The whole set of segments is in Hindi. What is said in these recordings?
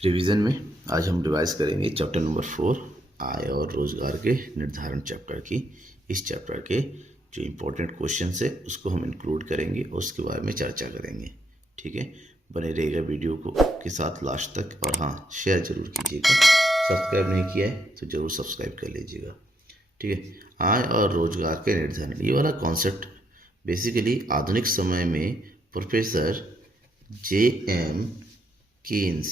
रिवीजन में आज हम रिवाइज करेंगे चैप्टर नंबर 4 आय और रोजगार के निर्धारण चैप्टर की। इस चैप्टर के जो इम्पोर्टेंट क्वेश्चंस है उसको हम इंक्लूड करेंगे और उसके बारे में चर्चा करेंगे। ठीक है, बने रहेगा वीडियो को के साथ लास्ट तक। और हाँ, शेयर जरूर कीजिएगा, सब्सक्राइब नहीं किया है तो ज़रूर सब्सक्राइब कर लीजिएगा। ठीक है, आय और रोजगार के निर्धारण, ये वाला कॉन्सेप्ट बेसिकली आधुनिक समय में प्रोफेसर J.M. कीन्स,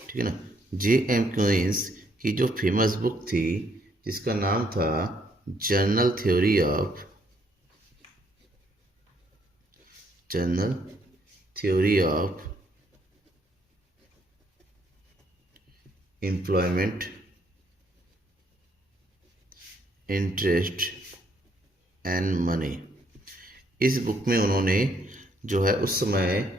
ठीक है ना, J.M. कीन्स की जो फेमस बुक थी जिसका नाम था general theory of employment, interest and money. इस बुक में उन्होंने जो है उस समय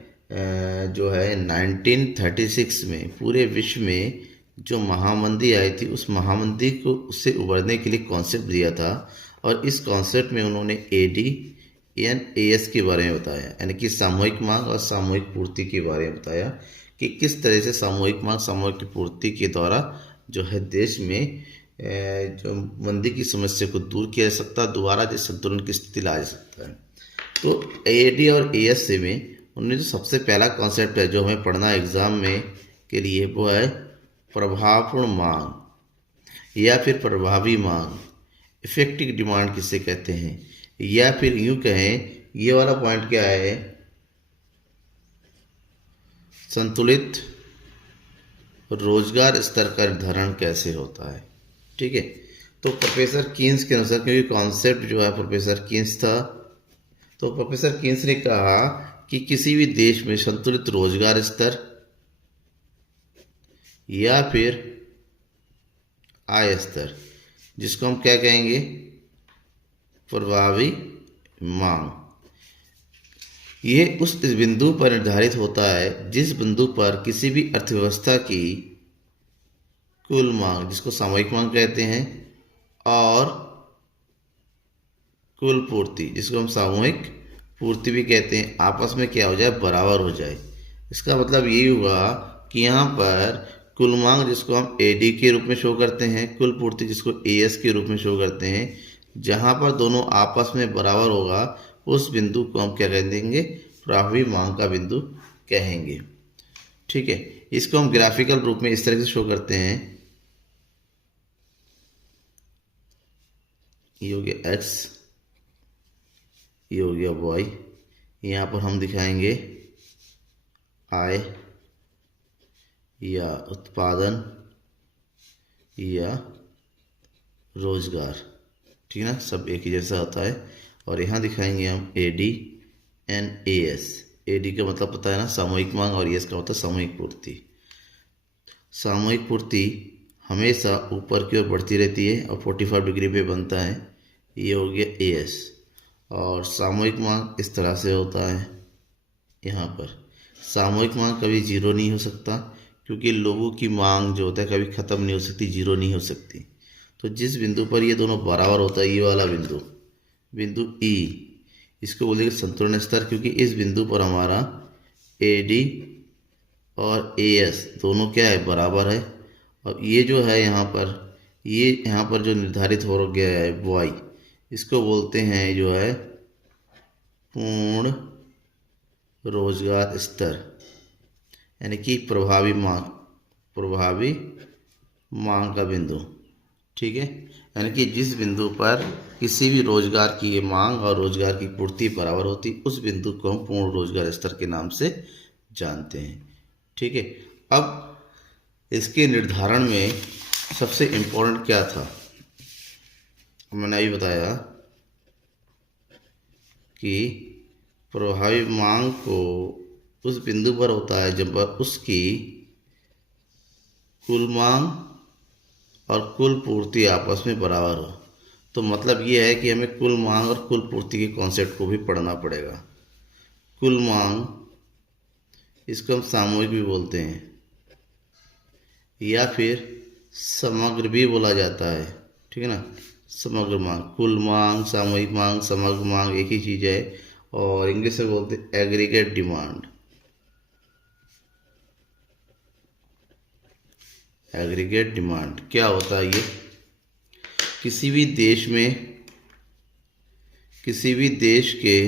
जो है 1936 में पूरे विश्व में जो महामंदी आई थी उस महामंदी को उससे उबरने के लिए कॉन्सेप्ट दिया था। और इस कॉन्सेप्ट में उन्होंने ADNAS के बारे में बताया, यानी कि सामूहिक मांग और सामूहिक पूर्ति के बारे में बताया कि किस तरह से सामूहिक मांग सामूहिक पूर्ति के द्वारा जो है देश में जो मंदी की समस्या को दूर किया जा सकता है, दोबारा जो संतुलन की स्थिति लाया जा सकता है। तो AD और AS से में उन्होंने जो सबसे पहला कॉन्सेप्ट है जो हमें पढ़ना एग्जाम में के लिए, वो है प्रभावपूर्ण मांग या फिर प्रभावी मांग, इफेक्टिव डिमांड किसे कहते हैं, या फिर यूं कहें ये वाला पॉइंट क्या है, संतुलित रोजगार स्तर का निर्धारण कैसे होता है। ठीक है, तो प्रोफेसर कीन्स के अनुसार, क्योंकि कॉन्सेप्ट जो है प्रोफेसर कीन्स था, तो प्रोफेसर कीन्स ने कहा कि किसी भी देश में संतुलित रोजगार स्तर या फिर आय स्तर, जिसको हम क्या कहेंगे, प्रभावी मांग, यह उस बिंदु पर निर्धारित होता है जिस बिंदु पर किसी भी अर्थव्यवस्था की कुल मांग, जिसको सामूहिक मांग कहते हैं, और कुल पूर्ति, जिसको हम सामूहिक पूर्ति भी कहते हैं, आपस में क्या हो जाए, बराबर हो जाए। इसका मतलब यही हुआ कि यहाँ पर कुल मांग जिसको हम AD के रूप में शो करते हैं, कुल पूर्ति जिसको AS के रूप में शो करते हैं, जहाँ पर दोनों आपस में बराबर होगा उस बिंदु को हम क्या कह देंगे, प्रभावी मांग का बिंदु कहेंगे। ठीक है, इसको हम ग्राफिकल रूप में इस तरह से शो करते हैं, ये हो गया X, ये हो गया Y, यहाँ पर हम दिखाएंगे आय या उत्पादन या रोजगार। ठीक है ना, सब एक ही जैसा होता है। और यहाँ दिखाएंगे हम ADNAS। AD का मतलब पता है ना, सामूहिक मांग, और AS का मतलब सामूहिक पूर्ति। सामूहिक पूर्ति हमेशा ऊपर की ओर बढ़ती रहती है और 45 डिग्री पे बनता है, ये हो गया AS। और सामूहिक मांग इस तरह से होता है। यहाँ पर सामूहिक मांग कभी जीरो नहीं हो सकता, क्योंकि लोगों की मांग जो होता है कभी ख़त्म नहीं हो सकती, जीरो नहीं हो सकती। तो जिस बिंदु पर ये दोनों बराबर होता है, ये वाला बिंदु E, इसको बोलेंगे संतुलन स्तर, क्योंकि इस बिंदु पर हमारा AD और AS दोनों क्या है, बराबर है। और ये जो है यहाँ पर जो निर्धारित हो गया है Y, इसको बोलते हैं जो है पूर्ण रोजगार स्तर, यानी कि प्रभावी मांग का बिंदु। ठीक है, यानी कि जिस बिंदु पर किसी भी रोजगार की मांग और रोजगार की पूर्ति बराबर होती, उस बिंदु को हम पूर्ण रोजगार स्तर के नाम से जानते हैं। ठीक है, अब इसके निर्धारण में सबसे इम्पोर्टेंट क्या था, मैंने अभी बताया कि प्रभावी मांग को उस बिंदु पर होता है जब उसकी कुल मांग और कुल पूर्ति आपस में बराबर हो। तो मतलब ये है कि हमें कुल मांग और कुल पूर्ति के कॉन्सेप्ट को भी पढ़ना पड़ेगा। कुल मांग, इसको हम सामूहिक भी बोलते हैं या फिर समग्र भी बोला जाता है। ठीक है ना, समग्र मांग, कुल मांग, सामूहिक मांग, समग्र मांग एक ही चीज़ है। और इंग्लिश में बोलते हैं एग्रीगेट डिमांड। एग्रीगेट डिमांड क्या होता है ये? किसी भी देश में, किसी भी देश के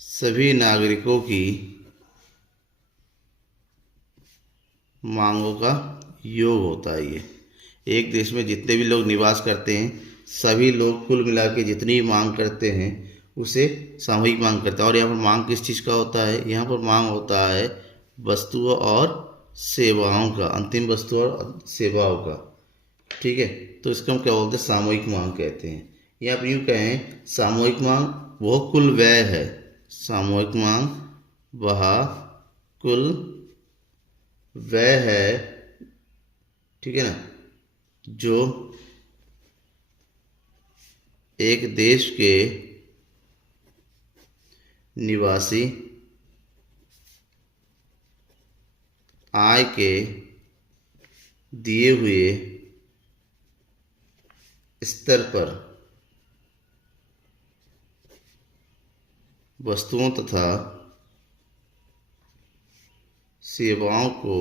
सभी नागरिकों की मांगों का योग होता है ये। एक देश में जितने भी लोग निवास करते हैं, सभी लोग कुल मिला के जितनी मांग करते हैं उसे सामूहिक मांग करते हैं। और यहाँ पर मांग किस चीज़ का होता है? यहाँ पर मांग होता है वस्तुओं और सेवाओं का, अंतिम वस्तु और सेवाओं का। ठीक है, तो इसको हम क्या बोलते हैं? सामूहिक मांग कहते हैं। या आप यूँ कहें, सामूहिक मांग वो कुल व्यय है। सामूहिक मांग वह कुल व्यय है, ठीक है ना, जो एक देश के निवासी आय के दिए हुए स्तर पर वस्तुओं तथा सेवाओं को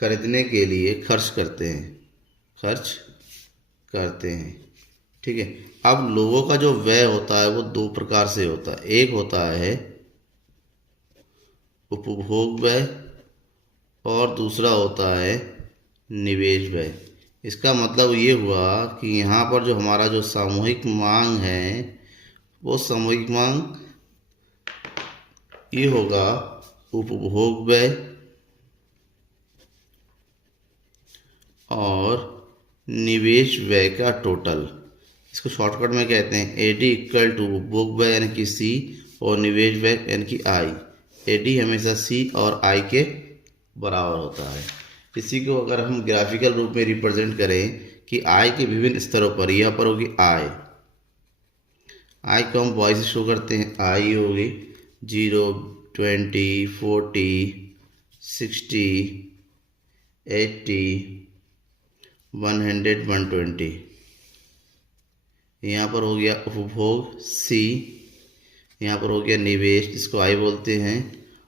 खरीदने के लिए खर्च करते हैं। ठीक है, अब लोगों का जो व्यय होता है वो दो प्रकार से होता है। एक होता है उपभोग व्यय और दूसरा होता है निवेश व्यय। इसका मतलब ये हुआ कि यहाँ पर जो हमारा जो सामूहिक मांग है, वो सामूहिक मांग ये होगा उपभोग व्यय और निवेश व्यय का टोटल। इसको शॉर्टकट में कहते हैं एडी इक्वल टू उपभोग व्यय यानी कि सी और निवेश व्यय यानी कि आई। एडी हमेशा सी और आई के बराबर होता है। इसी को अगर हम ग्राफिकल रूप में रिप्रेजेंट करें कि आय के विभिन्न स्तरों पर, यहाँ पर होगी आय को हम वाई से शो करते हैं। आई होगी 0, 20, 40, 60, 80, 100, 120। यहाँ पर हो गया उपभोग सी, यहाँ पर हो गया निवेश जिसको आई बोलते हैं,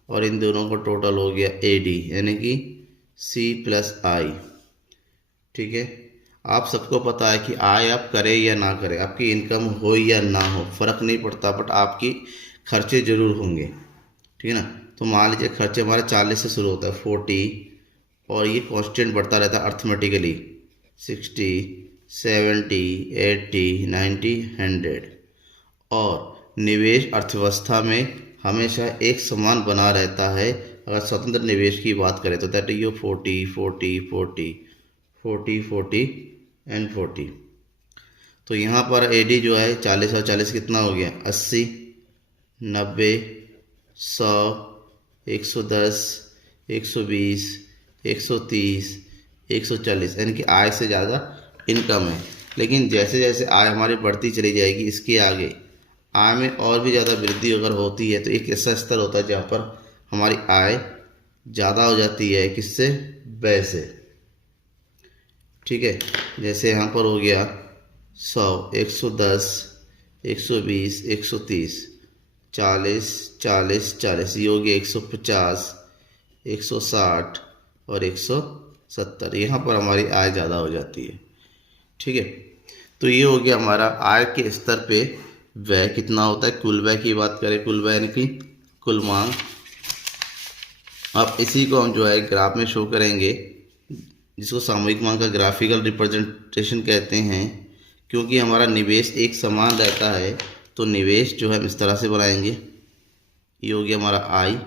और इन दोनों का टोटल हो गया एडी यानी कि सी प्लस आई। ठीक है, आप सबको पता है कि आय आप करें या ना करें, आपकी इनकम हो या ना हो, फर्क नहीं पड़ता, बट आपकी खर्चे जरूर होंगे। ठीक है ना, तो मान लीजिए खर्चे हमारे 40 से शुरू होता है, 40, और ये कांस्टेंट बढ़ता रहता है अर्थमेटिकली, 60, 70, 80, 90, 100। और निवेश अर्थव्यवस्था में हमेशा एक समान बना रहता है। अगर स्वतंत्र निवेश की बात करें तो दैट यू 40, 40, 40, 40, 40 एंड 40। तो यहाँ पर एडी जो है 40 और 40 कितना हो गया? 80, 90, 100, 110, 120, 130, 140, यानी कि आय से ज़्यादा इनकम है। लेकिन जैसे जैसे आय हमारी बढ़ती चली जाएगी, इसके आगे आय में और भी ज़्यादा वृद्धि अगर होती है तो एक ऐसा स्तर होता है जहाँ पर हमारी आय ज़्यादा हो जाती है। किससे? व्यय से। ठीक है, जैसे यहाँ पर हो गया 100, 110, 120, 130, 40, 40, 40, ये हो गया 150, 160 और 170। यहाँ पर हमारी आय ज़्यादा हो जाती है। ठीक है, तो ये हो गया हमारा आय के स्तर पे व्यय कितना होता है। कुल व्यय की बात करें, कुल व्यय यानी कि कुल मांग। अब इसी को हम जो है ग्राफ में शो करेंगे, जिसको सामूहिक मांग का ग्राफिकल रिप्रेजेंटेशन कहते हैं। क्योंकि हमारा निवेश एक समान रहता है तो निवेश जो है हम इस तरह से बनाएंगे। ये हो गया हमारा आय।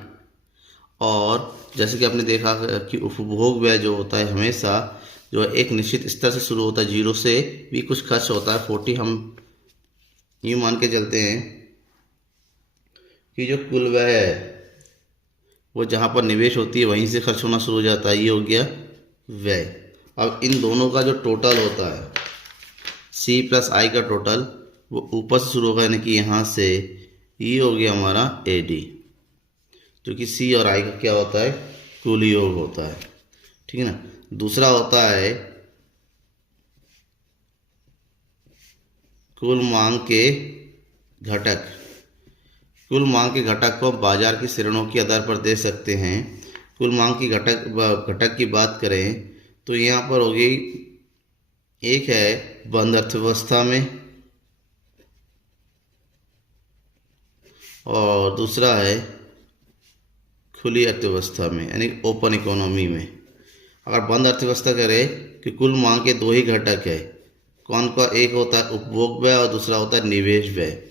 और जैसे कि आपने देखा कि उपभोग व्यय जो होता है हमेशा जो है एक निश्चित स्तर से शुरू होता है, 0 से भी कुछ खर्च होता है। 40 हम यूँ मान के चलते हैं कि जो कुल व्यय है वो जहाँ पर निवेश होती है वहीं से खर्च होना शुरू हो जाता है। ये हो गया व्यय। अब इन दोनों का जो टोटल होता है सी प्लस आई का टोटल, वो ऊपर से शुरू होगा यानी कि यहाँ से। ये हो गया हमारा एडी, जो कि सी और आई का क्या होता है? कुल योग होता है। ठीक है ना। दूसरा होता है कुल मांग के घटक। कुल मांग के घटक को बाजार की श्रेणियों के आधार पर दे सकते हैं। कुल मांग की घटक की बात करें तो यहाँ पर होगी, एक है बंद अर्थव्यवस्था में और दूसरा है खुली अर्थव्यवस्था में, यानी ओपन इकोनॉमी में। अगर बंद अर्थव्यवस्था करें कि कुल मांग के दो ही घटक है, कौन का, एक होता है उपभोग व्यय और दूसरा होता है निवेश व्यय।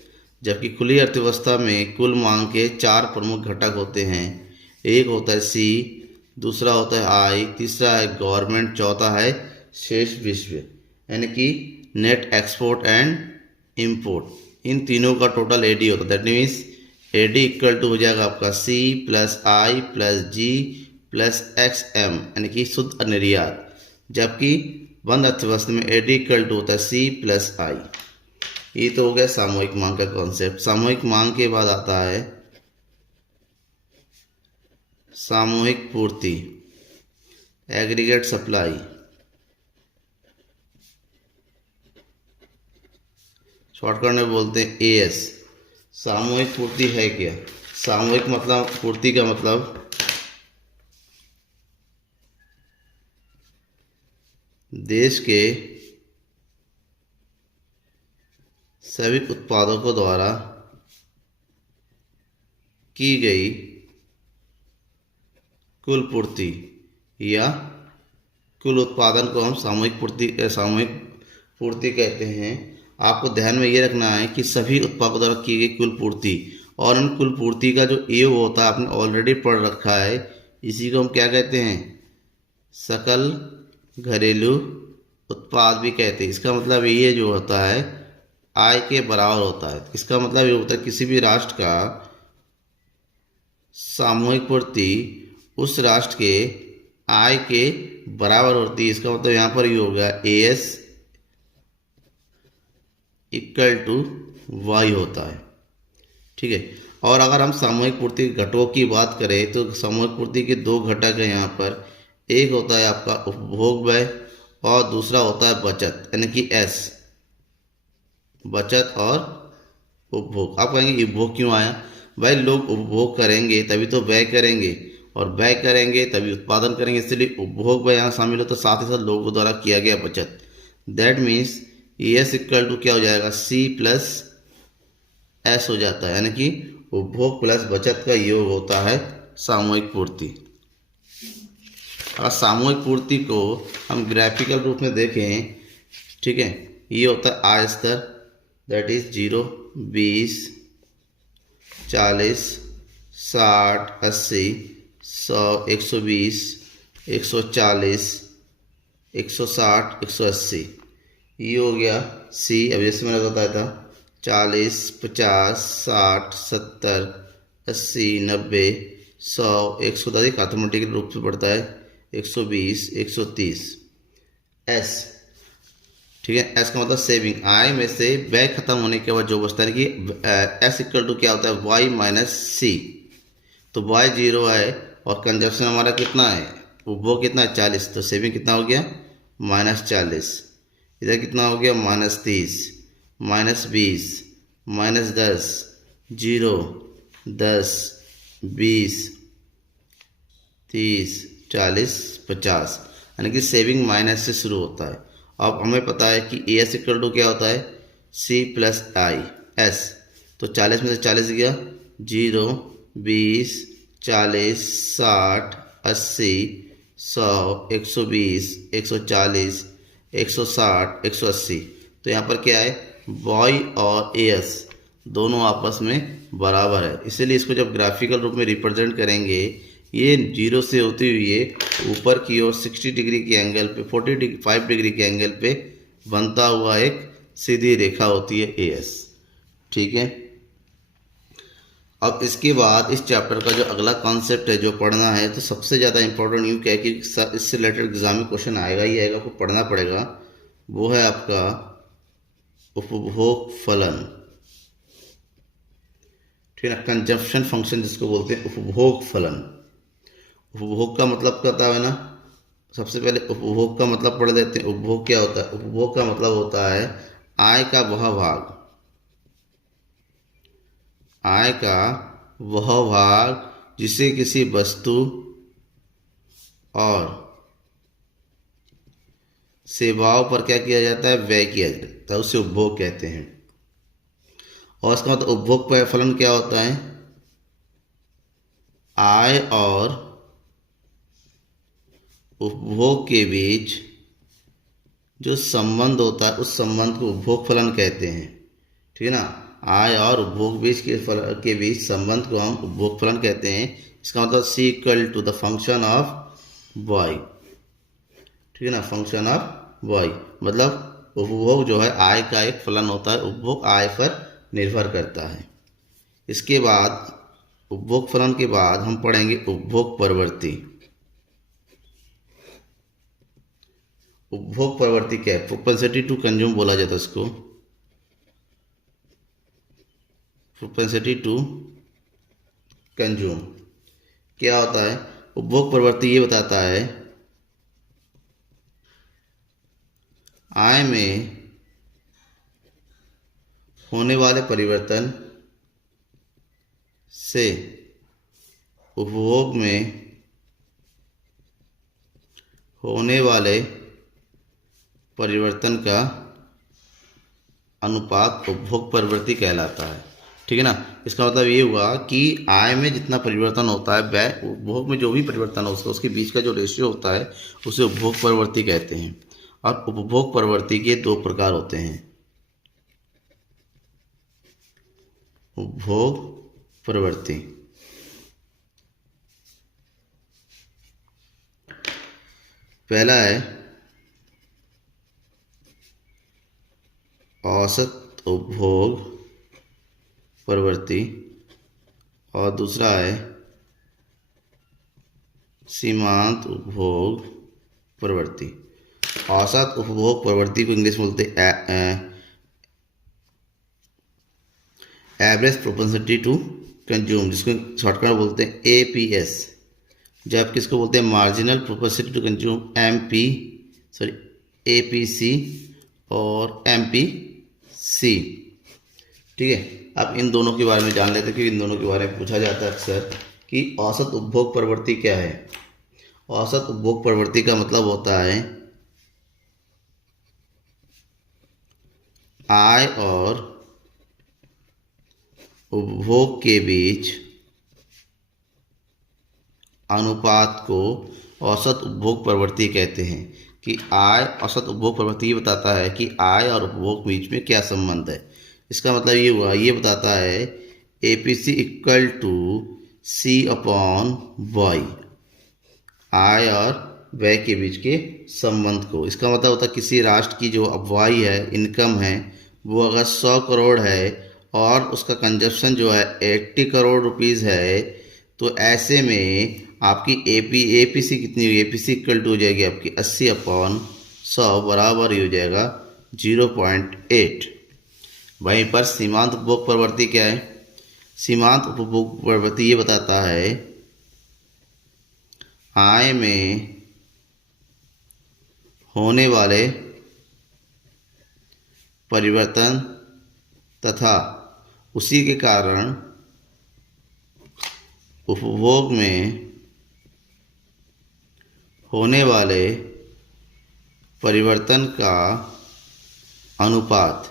जबकि खुली अर्थव्यवस्था में कुल मांग के चार प्रमुख घटक होते हैं, एक होता है सी, दूसरा होता है आई, तीसरा है गवर्नमेंट, चौथा है शेष विश्व, यानी कि नेट एक्सपोर्ट एंड इंपोर्ट। इन तीनों का टोटल एडी होता है। That means AD equal to हो जाएगा आपका C plus I plus G plus X M, यानी कि शुद्ध निर्यात। जबकि बंद अर्थव्यवस्था में एडी इक्वल टू होता है सी प्लस आई। ये तो हो गया सामूहिक मांग का कॉन्सेप्ट। सामूहिक मांग के बाद आता है सामूहिक पूर्ति, एग्रीगेट सप्लाई। शॉर्टकट में बोलते हैं एएस। सामूहिक पूर्ति है क्या? सामूहिक मतलब पूर्ति का मतलब देश के सभी उत्पादकों द्वारा की गई कुल पूर्ति या कुल उत्पादन को हम सामूहिक पूर्ति कहते हैं। आपको ध्यान में ये रखना है कि सभी उत्पादकों द्वारा की गई कुल पूर्ति, और उन कुल पूर्ति का जो ए होता है आपने ऑलरेडी पढ़ रखा है, इसी को हम क्या कहते हैं? सकल घरेलू उत्पाद भी कहते हैं। इसका मतलब ये जो होता है आय के बराबर होता है। इसका मतलब ये होता है किसी भी राष्ट्र का सामूहिक पूर्ति उस राष्ट्र के आय के बराबर होती है। इसका मतलब यहाँ पर ये होगा एएस इक्वल टू वाई होता है। ठीक है। और अगर हम सामूहिक पूर्ति घटकों की बात करें तो सामूहिक पूर्ति के दो घटक हैं यहाँ पर। एक होता है आपका उपभोग व्यय और दूसरा होता है बचत, यानी कि एस, बचत और उपभोग। आप कहेंगे उपभोग क्यों आया? भाई लोग उपभोग करेंगे तभी तो व्यय करेंगे, और व्यय करेंगे तभी उत्पादन करेंगे, इसलिए उपभोग व्यय यहाँ शामिल होता है। साथ ही साथ लोगों द्वारा किया गया बचत। That means S equal to क्या हो जाएगा? सी प्लस एस हो जाता है, यानी कि उपभोग प्लस बचत का योग होता है सामूहिक पूर्ति। और सामूहिक पूर्ति को हम ग्राफिकल रूप में देखें, ठीक है, ये होता है आय स्तर, दैट इज 0, 20, 40, 60, 80, 100, 120, 140, 160, 180। ये हो गया सी। अब जैसे मैंने बताया था 40, 50, 60, 70, 80, 90, 100, 110 ऑटोमेटिकली रूप से बढ़ता है 120, 130। एस, ठीक है, एस का मतलब सेविंग। आय में से व्यय खत्म होने के बाद जो बचता है कि एस इक्वल टू क्या होता है? वाई माइनस सी। तो वाई 0 है और कंजप्शन हमारा कितना है? उपभोग कितना है? 40। तो सेविंग कितना हो गया? -40। इधर कितना हो गया? -30, -20, -10, 0, 10, 20, 30, 40, 50, यानी कि सेविंग माइनस से शुरू होता है। अब हमें पता है कि ए एस इक्वल टू क्या होता है? C plus I S. तो 40 में से 40 गया, 0, 20, 40, 60, 80, 100, 120, 140, 160, 180। तो यहाँ पर क्या है? वाई और ए एस दोनों आपस में बराबर है, इसीलिए इसको जब ग्राफिकल रूप में रिप्रेजेंट करेंगे, ये 0 से होती हुई ये ऊपर की ओर 60 डिग्री के एंगल पे, 45 डिग्री के एंगल पे बनता हुआ एक सीधी रेखा होती है ए एस। ठीक है। अब इसके बाद इस चैप्टर का जो अगला कॉन्सेप्ट है जो पढ़ना है, तो सबसे ज़्यादा इंपॉर्टेंट यूँ क्या है कि इससे रिलेटेड एग्जाम में क्वेश्चन आएगा ही आएगा, आपको पढ़ना पड़ेगा। वो है आपका उपभोग फलन, ठीक है, कंजप्शन फंक्शन जिसको बोलते हैं उपभोग फलन। उपभोग का मतलब क्या है ना, सबसे पहले उपभोग का मतलब पढ़ लेते हैं। उपभोग क्या होता है? उपभोग का मतलब होता है आय का वह भाग, आय का वह भाग जिसे किसी वस्तु और सेवाओं पर क्या किया जाता है, व्यय किया जाता है, उसे उपभोग कहते हैं। और इसका मतलब उपभोग का फलन क्या होता है, आय और उपभोग के बीच जो संबंध होता है उस संबंध को उपभोग फलन कहते हैं। ठीक है ना, आय और उपभोग के बीच संबंध को हम उपभोग फलन कहते हैं। इसका मतलब C equal to the function of y। ठीक है ना, फंक्शन ऑफ y मतलब उपभोग जो है आय का एक फलन होता है, उपभोग आय पर निर्भर करता है। इसके बाद उपभोग फलन के बाद हम पढ़ेंगे उपभोग प्रवृत्ति। उपभोग प्रवृत्ति क्या है, प्रोपेंसिटी टू कंज्यूम बोला जाता है इसको, प्रोपेंसिटी टू कंज्यूम। क्या होता है, उपभोग प्रवृत्ति ये बताता है आय में होने वाले परिवर्तन से उपभोग में होने वाले परिवर्तन का अनुपात उपभोग प्रवृत्ति कहलाता है। ठीक है ना, इसका मतलब ये हुआ कि आय में जितना परिवर्तन होता है व्यय उपभोग में जो भी परिवर्तन होता है उसके बीच का जो रेशियो होता है उसे उपभोग प्रवृत्ति कहते हैं। और उपभोग प्रवृत्ति के दो प्रकार होते हैं, उपभोग प्रवृत्ति। पहला है औसत उपभोग प्रवृत्ति और दूसरा है सीमांत उपभोग प्रवृत्ति। औसत उपभोग प्रवृत्ति को इंग्लिश में बोलते हैं एवरेज प्रोपेंसिटी टू कंज्यूम, जिसको शॉर्टकट में बोलते हैं APS। जब किसको बोलते हैं marginal propensity to consume APC और MPC। ठीक है, अब इन दोनों के बारे में जान लेते हैं कि इन दोनों के बारे में पूछा जाता है अक्सर कि औसत उपभोग प्रवृत्ति क्या है। औसत उपभोग प्रवृत्ति का मतलब होता है आय और उपभोग के बीच अनुपात को औसत उपभोग प्रवृत्ति कहते हैं। कि आय औसत उपभोग प्रवृत्ति ये बताता है कि आय और उपभोग के बीच में क्या संबंध है। इसका मतलब ये हुआ, ये बताता है APC equal to C upon Y, आय और व्यय के बीच के संबंध को। इसका मतलब होता है किसी राष्ट्र की जो वाई है, इनकम है, वो अगर 100 करोड़ है और उसका कंजप्शन जो है 80 करोड़ रुपीज़ है, तो ऐसे में आपकी APC कितनी हुई, APC इक्वल टू हो जाएगी आपकी 80 अपॉन 100 बराबर ही हो जाएगा 0.8। वहीं पर सीमांत उपभोग प्रवृत्ति क्या है, सीमांत उपभोग प्रवृत्ति ये बताता है आय में होने वाले परिवर्तन तथा उसी के कारण उपभोग में होने वाले परिवर्तन का अनुपात।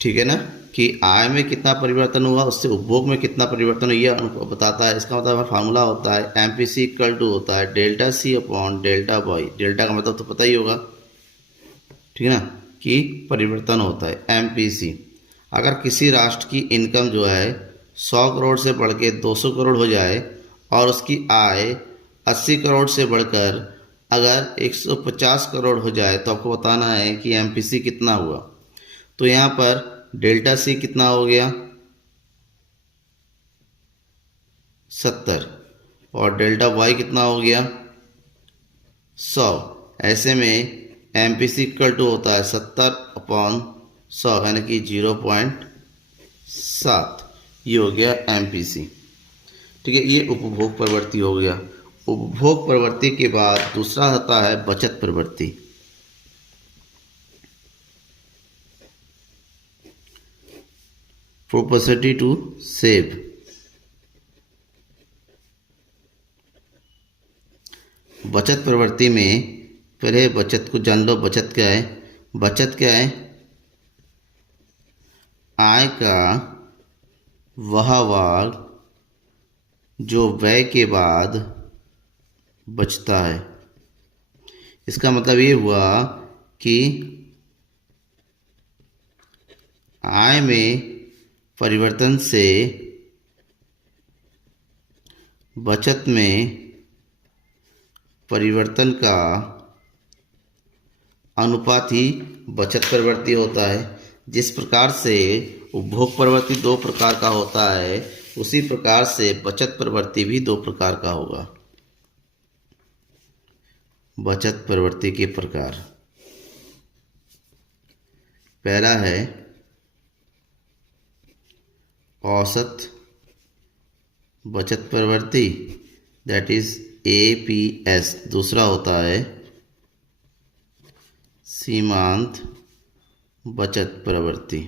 ठीक है ना, कि आय में कितना परिवर्तन हुआ उससे उपभोग में कितना परिवर्तन हुआ ये बताता है। इसका मतलब फार्मूला होता है MPC इक्वल टू होता है delta C upon delta Y. Delta का मतलब तो पता ही होगा, ठीक है ना, कि परिवर्तन होता है MPC। अगर किसी राष्ट्र की इनकम जो है 100 करोड़ से बढ़ के 200 करोड़ हो जाए और उसकी आय 80 करोड़ से बढ़कर अगर 150 करोड़ हो जाए, तो आपको बताना है कि MPC कितना हुआ। तो यहाँ पर डेल्टा C कितना हो गया 70 और डेल्टा Y कितना हो गया 100। ऐसे में MPC इक्वल टू होता है 70 अपॉन 100 यानी कि 0.7। ये हो गया MPC। ठीक है, ये उपभोग प्रवृत्ति हो गया। उपभोग प्रवृत्ति के बाद दूसरा आता है बचत प्रवृत्ति। Propensity to save. बचत प्रवृत्ति में पहले बचत को जान लो। बचत क्या है? बचत क्या है? आय का वह भाग जो व्यय के बाद बचता है। इसका मतलब ये हुआ कि आय में परिवर्तन से बचत में परिवर्तन का अनुपात ही बचत प्रवृत्ति होता है। जिस प्रकार से उपभोग प्रवृत्ति दो प्रकार का होता है, उसी प्रकार से बचत प्रवृत्ति भी दो प्रकार का होगा। बचत प्रवृत्ति के प्रकार, पहला है औसत बचत प्रवृत्ति, दैट इज APS। दूसरा होता है सीमांत बचत प्रवृत्ति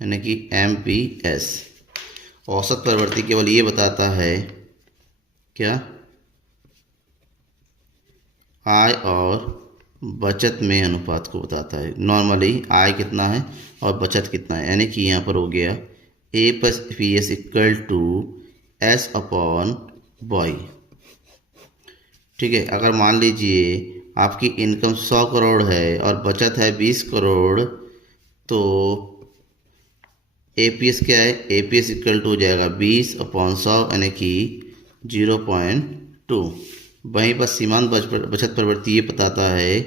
यानी कि MPS। औसत प्रवृत्ति केवल ये बताता है क्या? आय और बचत में अनुपात को बताता है। नॉर्मली आय कितना है और बचत कितना है, यानी कि यहाँ पर हो गया A+PS equal to S upon Y. ठीक है, अगर मान लीजिए आपकी इनकम 100 करोड़ है और बचत है 20 करोड़, तो APS क्या है? APS इक्वल टू हो जाएगा 20 अपॉन 100 यानी कि 0.2। वहीं पर सीमांत बचत प्रवृत्ति ये बताता है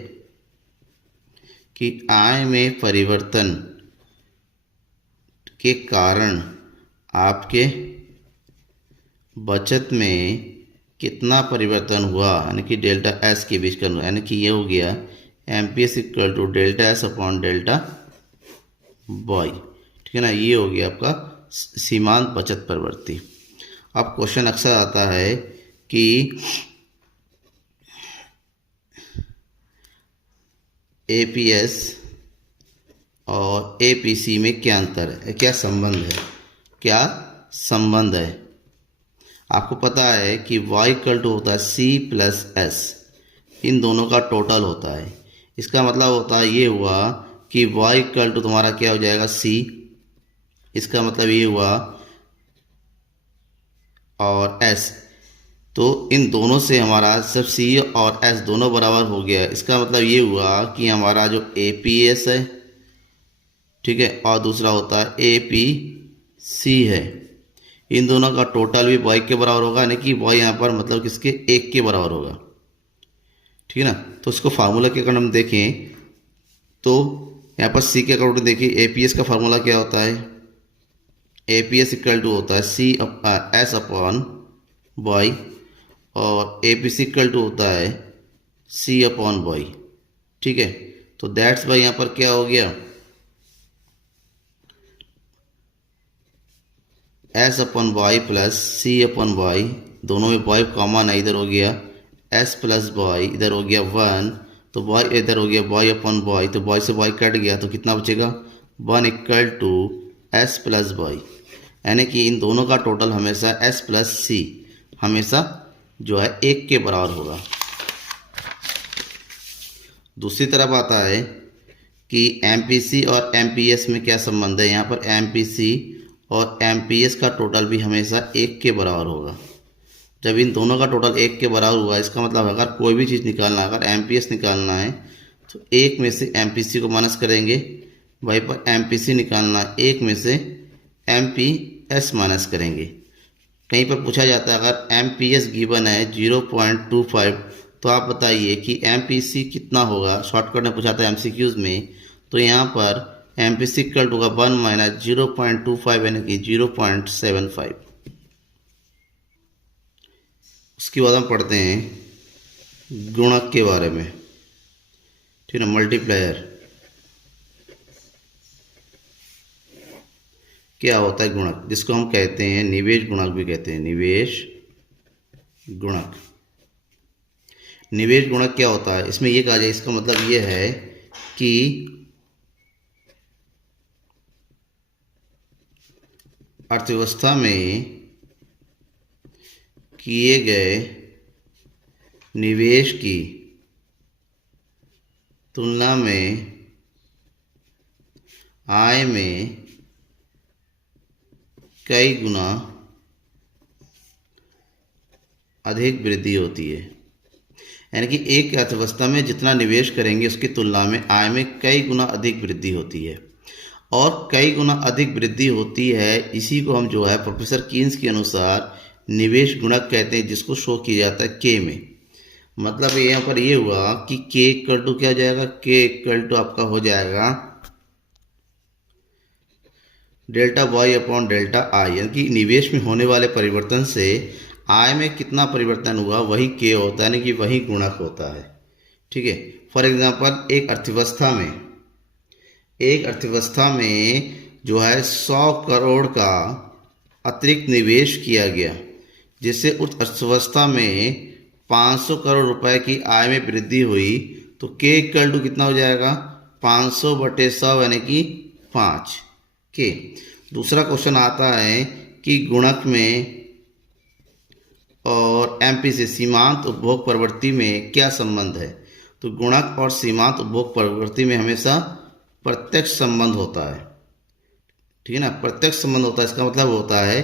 कि आय में परिवर्तन के कारण आपके बचत में कितना परिवर्तन हुआ, यानी कि डेल्टा एस के बीच का, यानी कि ये हो गया MPS equal to delta S upon delta Y. ठीक है ना, ये हो गया आपका सीमांत बचत प्रवृत्ति। अब क्वेश्चन अक्सर आता है कि APS और APC में क्या अंतर है, क्या संबंध है? क्या संबंध है? आपको पता है कि y इक्वल टू होता है C+S, इन दोनों का टोटल होता है। इसका मतलब होता है ये हुआ कि y इक्वल टू तुम्हारा क्या हो जाएगा? C। इसका मतलब ये हुआ और S, तो इन दोनों से हमारा सब C और S दोनों बराबर हो गया। इसका मतलब ये हुआ कि हमारा जो APS है, ठीक है, और दूसरा होता है APC है, इन दोनों का टोटल भी y के बराबर होगा, यानी कि y यहाँ पर मतलब किसके? 1 के बराबर होगा। ठीक है ना, तो इसको फार्मूला के अगर हम देखें तो यहाँ पर C के अकॉर्डिंग देखिए APS का फार्मूला क्या होता है? APS इक्वल टू होता है S अपॉन y और APC इक्वल टू होता है C अपॉन y। ठीक है, तो दैट्स वाई यहाँ पर क्या हो गया? S upon Y plus C upon Y, दोनों में y कॉमन है, इधर हो गया S प्लस वाई, इधर हो गया 1, तो y इधर हो गया y अपॉन वाई, तो y से y कट गया तो कितना बचेगा? 1 equal to S plus Y, यानी कि इन दोनों का टोटल हमेशा S प्लस C हमेशा जो है 1 के बराबर होगा। दूसरी तरफ आता है कि MPC और MPS में क्या संबंध है। यहाँ पर MPC और MPS का टोटल भी हमेशा 1 के बराबर होगा। जब इन दोनों का टोटल 1 के बराबर हुआ, इसका मतलब अगर कोई भी चीज़ निकालना है, अगर MPS निकालना है तो 1 में से MPC को माइनस करेंगे, वहीं पर MPC निकालना है 1 में से MPS माइनस करेंगे। कहीं पर पूछा जाता है अगर MPS गिवन है 0.25, तो आप बताइए कि MPC कितना होगा। शॉर्टकट में पूछा था MCQs में, तो यहाँ पर MPC इक्वल टू होगा 1 माइनस 0.25 यानी कि 0.75। उसके बाद हम पढ़ते हैं गुणक के बारे में। ठीक है, मल्टीप्लायर क्या होता है? गुणक, जिसको हम कहते हैं निवेश गुणक भी कहते हैं, निवेश गुणक। निवेश गुणक क्या होता है? इसमें ये कहा जाए, इसका मतलब ये है कि अर्थव्यवस्था में किए गए निवेश की तुलना में आय में कई गुना अधिक वृद्धि होती है। यानी कि एक अर्थव्यवस्था में जितना निवेश करेंगे उसकी तुलना में आय में कई गुना अधिक वृद्धि होती है। और कई गुना अधिक वृद्धि होती है, इसी को हम जो है प्रोफेसर कीन्स के अनुसार निवेश गुणक कहते हैं, जिसको शो किया जाता है के में। मतलब यहाँ पर ये हुआ कि के इक्वल टू क्या हो जाएगा, के इक्वल टू आपका हो जाएगा delta Y upon delta I. यानी कि निवेश में होने वाले परिवर्तन से आय में कितना परिवर्तन हुआ वही के होता है, यानी कि वही गुणक होता है। ठीक है। फॉर एग्जांपल एक अर्थव्यवस्था में जो है 100 करोड़ का अतिरिक्त निवेश किया गया, जिससे उस अर्थव्यवस्था में 500 करोड़ रुपए की आय में वृद्धि हुई, तो के इक्वल टू कितना हो जाएगा 500/100 यानी कि 5 के। दूसरा क्वेश्चन आता है कि गुणक में और एमपीसी सीमांत उपभोग प्रवृत्ति में क्या संबंध है। तो गुणक और सीमांत उपभोग प्रवृत्ति में हमेशा प्रत्यक्ष संबंध होता है। ठीक है ना, प्रत्यक्ष संबंध होता है। इसका मतलब होता है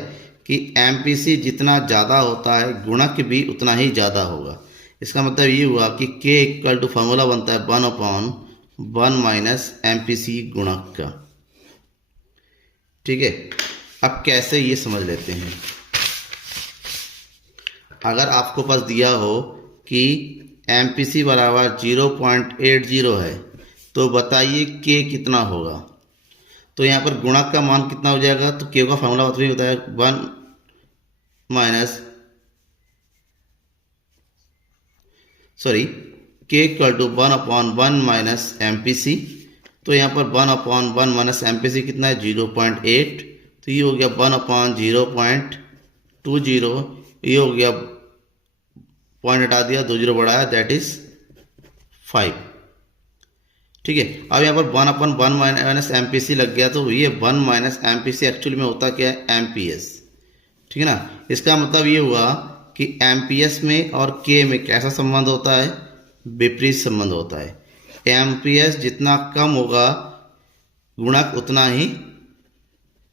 कि एमपीसी जितना ज़्यादा होता है गुणक भी उतना ही ज़्यादा होगा। इसका मतलब ये हुआ कि के इक्वल टू फार्मूला बनता है 1/1 माइनस एमपीसी गुणक का। ठीक है। अब कैसे ये समझ लेते हैं। अगर आपको पास दिया हो कि एमपीसी बराबर 0.80 है, तो बताइए के कितना होगा। तो यहाँ पर गुणक का मान कितना हो जाएगा, तो के का फार्मूला बताया 1 माइनस के इक्वल टू 1/1 माइनस एमपीसी। तो यहाँ पर 1/1 माइनस एमपीसी कितना है 0.8, तो ये हो गया 1/0.20, ये हो गया पॉइंट हटा दिया 2 0 बढ़ाया, दैट इज 5। ठीक है। अब यहाँ पर 1/1 माइनस एमपीसी लग गया, तो ये 1 माइनस एमपीसी एक्चुअली में होता क्या है एमपीएस। ठीक है ना। इसका मतलब ये हुआ कि एमपीएस में और के में कैसा संबंध होता है, विपरीत संबंध होता है। एमपीएस जितना कम होगा गुणक उतना ही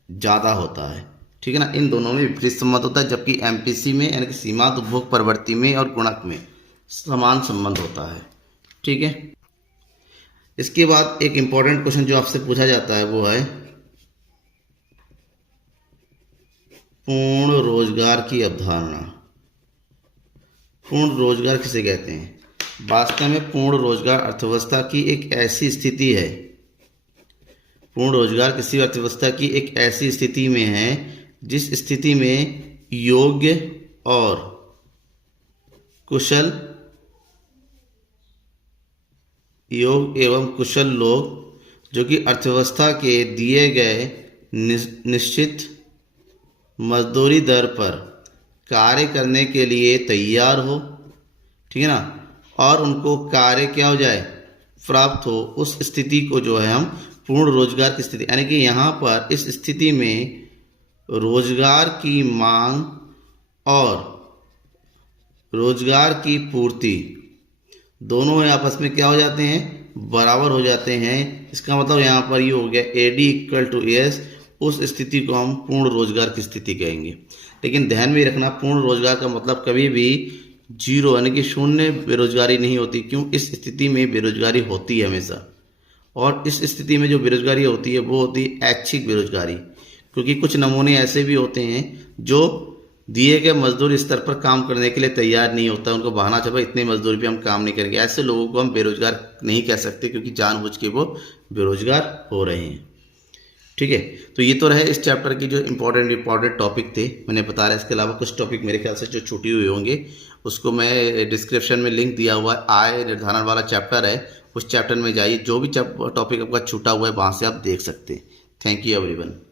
ज़्यादा होता है। ठीक है ना। इन दोनों में विपरीत संबंध होता है, जबकि एमपीसी में यानी कि सीमांत उपभोग प्रवृत्ति में और गुणक में समान संबंध होता है। ठीक है। इसके बाद एक इम्पॉर्टेंट क्वेश्चन जो आपसे पूछा जाता है वो है पूर्ण रोजगार की अवधारणा। पूर्ण रोजगार किसे कहते हैं। वास्तव में पूर्ण रोजगार अर्थव्यवस्था की एक ऐसी स्थिति है, पूर्ण रोजगार किसी अर्थव्यवस्था की एक ऐसी स्थिति में है जिस स्थिति में योग्य और कुशल लोग जो कि अर्थव्यवस्था के दिए गए निश्चित मजदूरी दर पर कार्य करने के लिए तैयार हो। ठीक है ना। और उनको कार्य क्या हो जाए प्राप्त हो, उस स्थिति को जो है हम पूर्ण रोजगार की स्थिति, यानी कि यहाँ पर इस स्थिति में रोजगार की मांग और रोजगार की पूर्ति दोनों आपस में क्या हो जाते हैं, बराबर हो जाते हैं। इसका मतलब यहाँ पर ये हो गया AD इक्वल टू AS। उस स्थिति को हम पूर्ण रोजगार की स्थिति कहेंगे। लेकिन ध्यान में रखना, पूर्ण रोजगार का मतलब कभी भी जीरो यानी कि शून्य बेरोजगारी नहीं होती। क्यों, इस स्थिति में बेरोजगारी होती है हमेशा। और इस स्थिति में जो बेरोजगारी होती है वो होती है ऐच्छिक बेरोजगारी, क्योंकि कुछ नमूने ऐसे भी होते हैं जो दिए गए मजदूर स्तर पर काम करने के लिए तैयार नहीं होता, उनको बहाना चला इतने मजदूर पे हम काम नहीं करेंगे। ऐसे लोगों को हम बेरोजगार नहीं कह सकते, क्योंकि जानबूझ के वो बेरोजगार हो रहे हैं। ठीक है। तो ये तो रहे इस चैप्टर की जो इम्पोर्टेंट टॉपिक थे, मैंने बता रहा। इसके अलावा कुछ टॉपिक मेरे ख्याल से जो छूटे हुए होंगे उसको मैं डिस्क्रिप्शन में लिंक दिया हुआ है, आय निर्धारण वाला चैप्टर है, उस चैप्टर में जाइए। जो भी टॉपिक आपका छूटा हुआ है वहाँ से आप देख सकते हैं। Thank you everyone.